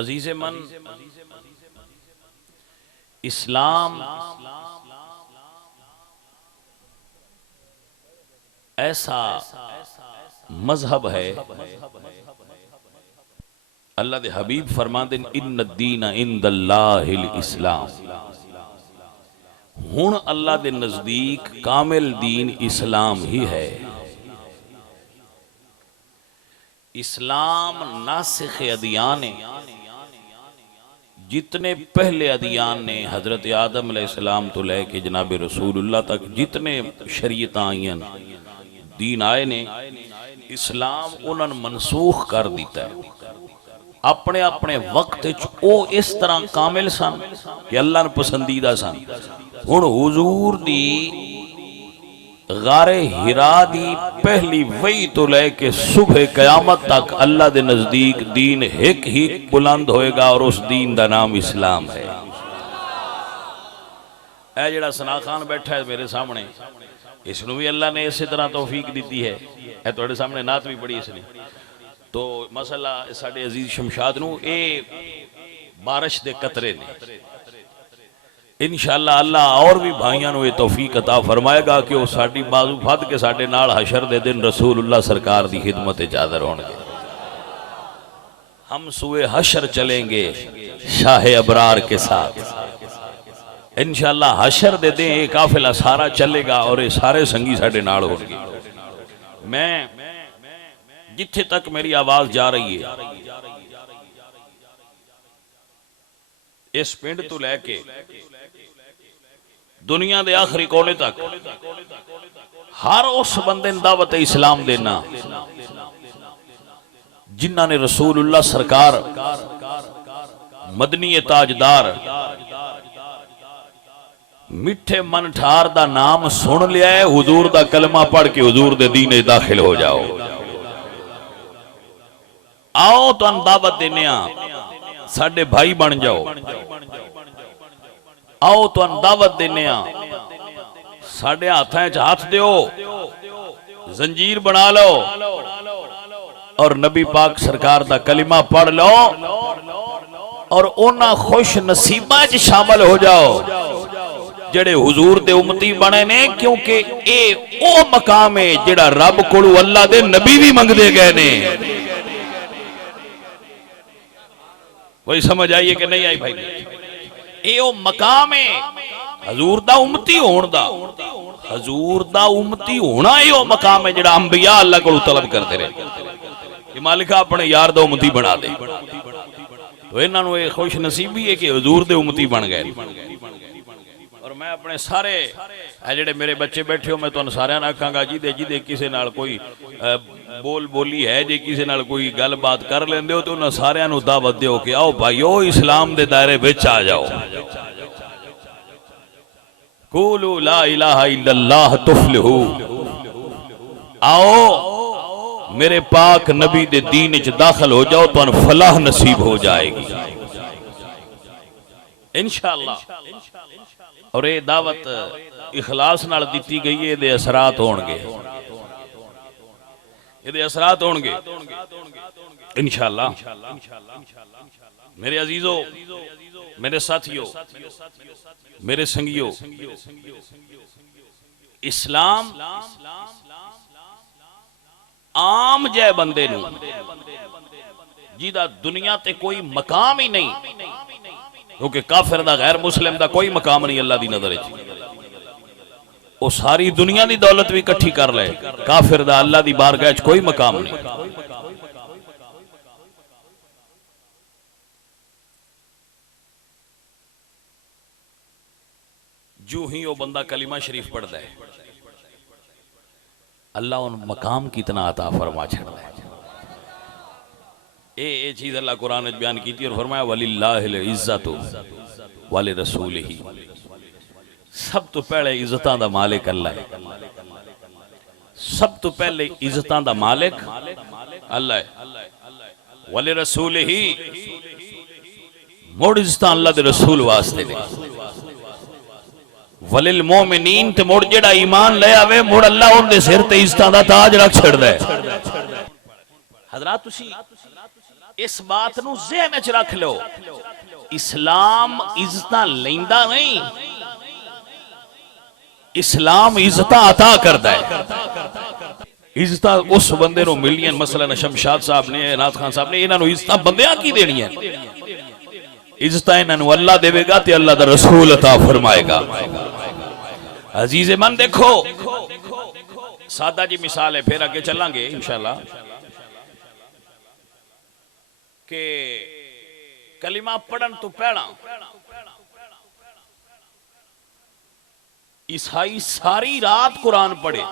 अजीज़े मन, इस्लाम ऐसा मजहब है, अल्लाह दे हबीब फरमाते इन्न दीन इंदल्लाहिल इस्लाम, हुण अल्लाह दे नजदीक कामिल दीन इस्लाम ही है। इस्लाम नासिख अदियान है, जितने पहले अदियान ने हजरत आदम अलैहिस्सलाम तो लेके जनाब रसूलुल्लाह तक जितने शरीयत आईयां दीन आए ने, इस्लाम उन्होंने मनसूख कर दिता है। अपने अपने वक्त वो इस तरह कामिल सन कि अल्लाह ने पसंदीदा सन। हुण हुजूर दी गारे हिरा दी पहली वही तो लेके सुबह कयामत तक अल्लाह दे नजदीक दीन एक ही बुलंद होएगा और उस दीन का नाम इस्लाम है। ऐ जिहड़ा सना खान बैठा है मेरे सामने, इसनू भी अल्लाह ने इसी तरह तौफीक दी है। ऐ तुहाडे सामने नात भी पढ़ी इसने। तो मसला साडे अजीज शमशाद नू ए बारिश दे कतरे ने, इंशाअल्लाह अल्लाह और भी भाइयों को तौफीक अता फरमाएगा कि वो साडी बाजू फद के साडे नाल हशर दे दिन रसूलुल्लाह सरकार दी खिदमत हाज़िर होंगे। हम सुए हशर चलेंगे शाह अबरार के साथ। इंशाअल्लाह हशर दे दिन ये काफिला सारा चलेगा और ये सारे संगी साडे नाल होंगे। मैं जिथे तक मेरी आवाज जा रही है, इस पिंड तो लैके दुनिया के आखिरी कोने तक हर उस बंदे ने दावत इस्लाम देना जिन्हां ने रसूलुल्लाह सरकार मदनी ताजदार मिठे मन ठार दा नाम सुन लिया है। हुजूर दा कलमा पढ़ के हुजूर दे दीन में दाखिल हो जाओ। आओ तो दावत देने, साडे भाई बन जाओ। आओ तो दावत देने, साडे हाथों च हाथ दियो, जंजीर बना लो और नबी पाक सरकार दा कलिमा पढ़ लो और उन्हां खुश नसीबां च शामिल हो जाओ जेड़े हुजूर दे उम्मती बने ने। क्योंकि ए ओ मकाम है जेड़ा रब कोलों अल्लाह दे नबी भी मंगदे गए ने। कोई समझ आई है कि नहीं आई भाई? ए ओ मकाम है हजूर दा उम्मती होण दा। हजूर दा उम्मती होना ए ओ मकाम है जेड़ा अंबिया अल्लाह कोलों तलब करदे रहे कि मालिका अपने यार दा उम्मती बना दे। तो इन्हां नूं ए खुश नसीबी है कि हजूर दे उम्मती बन गए। और मैं अपने सारे जेड़े मेरे बच्चे बैठे हो, मैं तुहानूं सारिआं नूं आखांगा जिदे जिदे किसी नाल कोई बोल बोली है, जे किसी नाल कोई गल बात कर लेंदे हो तो उन्हां सारिआं नूं दावत दिओ कि आओ भाईओ इस्लाम दे दायरे विच आ जाओ। कूलू ला इलाहा इल्लल्लाह तुफलिहू। आओ मेरे पाक नबी दे दीन च दाखिल हो जाओ, तुहानूं फलाह नसीब हो जाएगी इंशाअल्लाह। और ये दावत इखलास नाल दिती गई है, इहदे असरात होणगे, इहदे असरात होणगे इंशाअल्लाह। मेरे अजीजों, मेरे साथियों, मेरे संगियों, इस्लाम आम जै बंदे नूं जिहदा दुनिया ते कोई मकाम ही नहीं, क्योंकि काफिर दा गैर मुस्लिम दा कोई मकाम नहीं अल्लाह दी नजर च। वो सारी दुनिया की दौलत भी इकट्ठी कर ले, काफिर दा अल्लाह दी बारगाह च कोई मकाम नहीं। जो ही वो बंदा कलिमा शरीफ पढ़ता है, अल्लाह उन मकाम कितना अता फरमा छड़ता है। ये चीज अल्लाह कुरान में बयान की थी और फरमाया वलिल्लाहिल इज्जतु वाले रसूलिही। सब तो पहले इज्जतां दा मालिक अल्लाह है। सब तो पहले इज्जतां दा मालिक अल्लाह है। वाले रसूलिही, मुड़ इज्जतां अल्लाह दे रसूल वास्ते ने। वलिल मोमिनीन, ते मुड़ जेड़ा ईमान ले आवे मुड़ अल्लाह उनदे सिर ते इज्जतां दा ताज रख छड़दा है। हजरात तुसी इस बात नू ज़हन च रख लो, इस्लाम इज्जत लेंदा नहीं, इस्लाम इज्जत अता करता है। इज्जत उस बंदे नू मिलियन, मसलन शमशाद साहब ने, नाथ खान साहब ने, इन्हों इज्जत बंदियां की देनी है? इज्जत इन्हों अल्लाह देगा ते अल्लाह दा रसूल अता फरमाएगा। अजीज मन देखो, सादा जी मिसाल है, फिर आगे चलांगे इंशाल्लाह, के कलिमा पढ़न तो पहला ईसाई सारी रात कुरान पढ़े,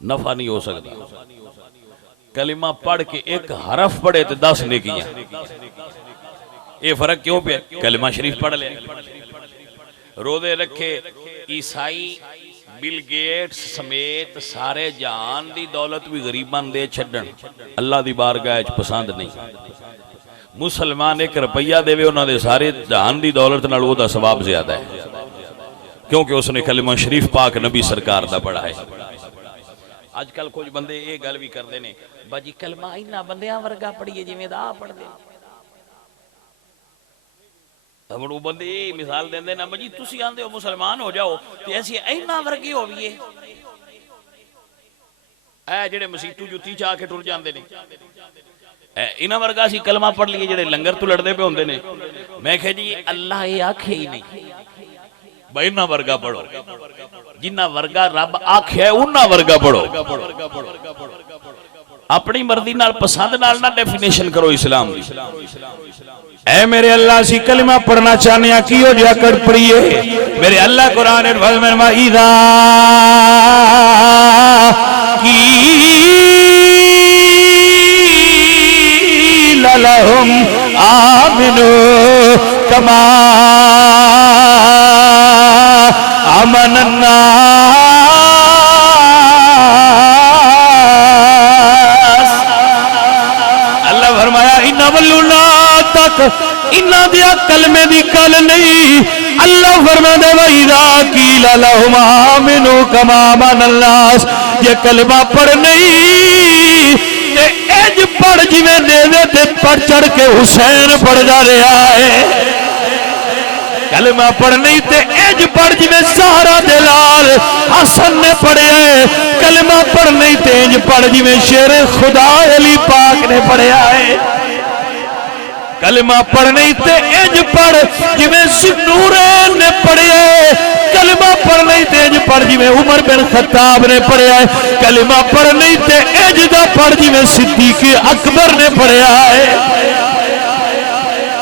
नफा नहीं हो सकता। कलिमा पढ़ के एक हरफ पढ़े तो 10 नेकियां। ये फर्क क्यों पे? कलिमा शरीफ पढ़ ले, रोजे रखे। ईसाई बिल गेट्स समेत सारे जहान दी दौलत भी गरीबां दे छड्डन, अल्लाह दी बारगाह च पसंद नहीं। मुसलमान 1 रुपया देवे, उन्होंने सारे जहान दी दौलत नाल ओदा सवाब ज्यादा है, क्योंकि उसने कलिमा शरीफ पाक नबी सरकार दा पढ़ा है। अजकल कुछ बंदे ये गल भी करते हैं, बाजी कलमा इन्ना बंदियां वर्गा पढ़िए जिवें दा पढ़दे। हम वो बंदे ये मिसाल देंदे ना, बाजी तुसी आंदे हो मुसलमान हो जाओ ते ऐसी इन्ना वर्गे होवीए। ए जेड़े मसीतू जुत्ती चा के टुर जांदे ने, इन्हां वर्गा सी कलमा पढ़ लिए जेड़े लंगर तो लड़दे पे होंदे ने। मैं कह जी अल्लाह ये आखे ही नहीं भाई इन्ना वर्गा पढ़ो, जिन्ना वर्गा रब आख्या है उन्ना वर्गा पढ़ो। अपनी मर्जी नाल पसंद नाल ना डेफिनेशन करो इस्लाम दी। ऐ मेरे अल्लाह सी कलिमा पढ़ना चाहने की हो जा कर पढ़िए। मेरे अल्लाह कुरान में इदा की ललहुम आमिनु कमा अमन अन्नास। अल्लाह फरमाया इन्ना वल्लुना तक इन्ना दिया कलमे दी कल नहीं। अल्लाह फरमांदे वइदा कीला लहुम आमिनु कमा अमन अन्नास, ये कलमा पढ़ नहीं ते एज पढ़ जिवें नेवे ते पढ़ चढ़ के हुसैन पढ़दा रहा है। कलमा पढ़ नहीं ते एज पढ़ जिवें ज़हरा दे लाल हसन ने पढ़िया है। कलमा पढ़ नहीं ते एज पढ़ जिवें शेर खुदा अली पाक ने पढ़िया है। कलमा पढ़ नहीं ते एज पढ़ जिवें ज़ुन्नूरैन ने पढ़िया है। कलमा पढ़ नहीं ते एज पढ़ जिवें उमर बिन खत्ताब ने पढ़िया है। कलमा पढ़ नहीं ते एज दा पढ़ जिवें सिद्दीक़ अकबर ने पढ़िया है।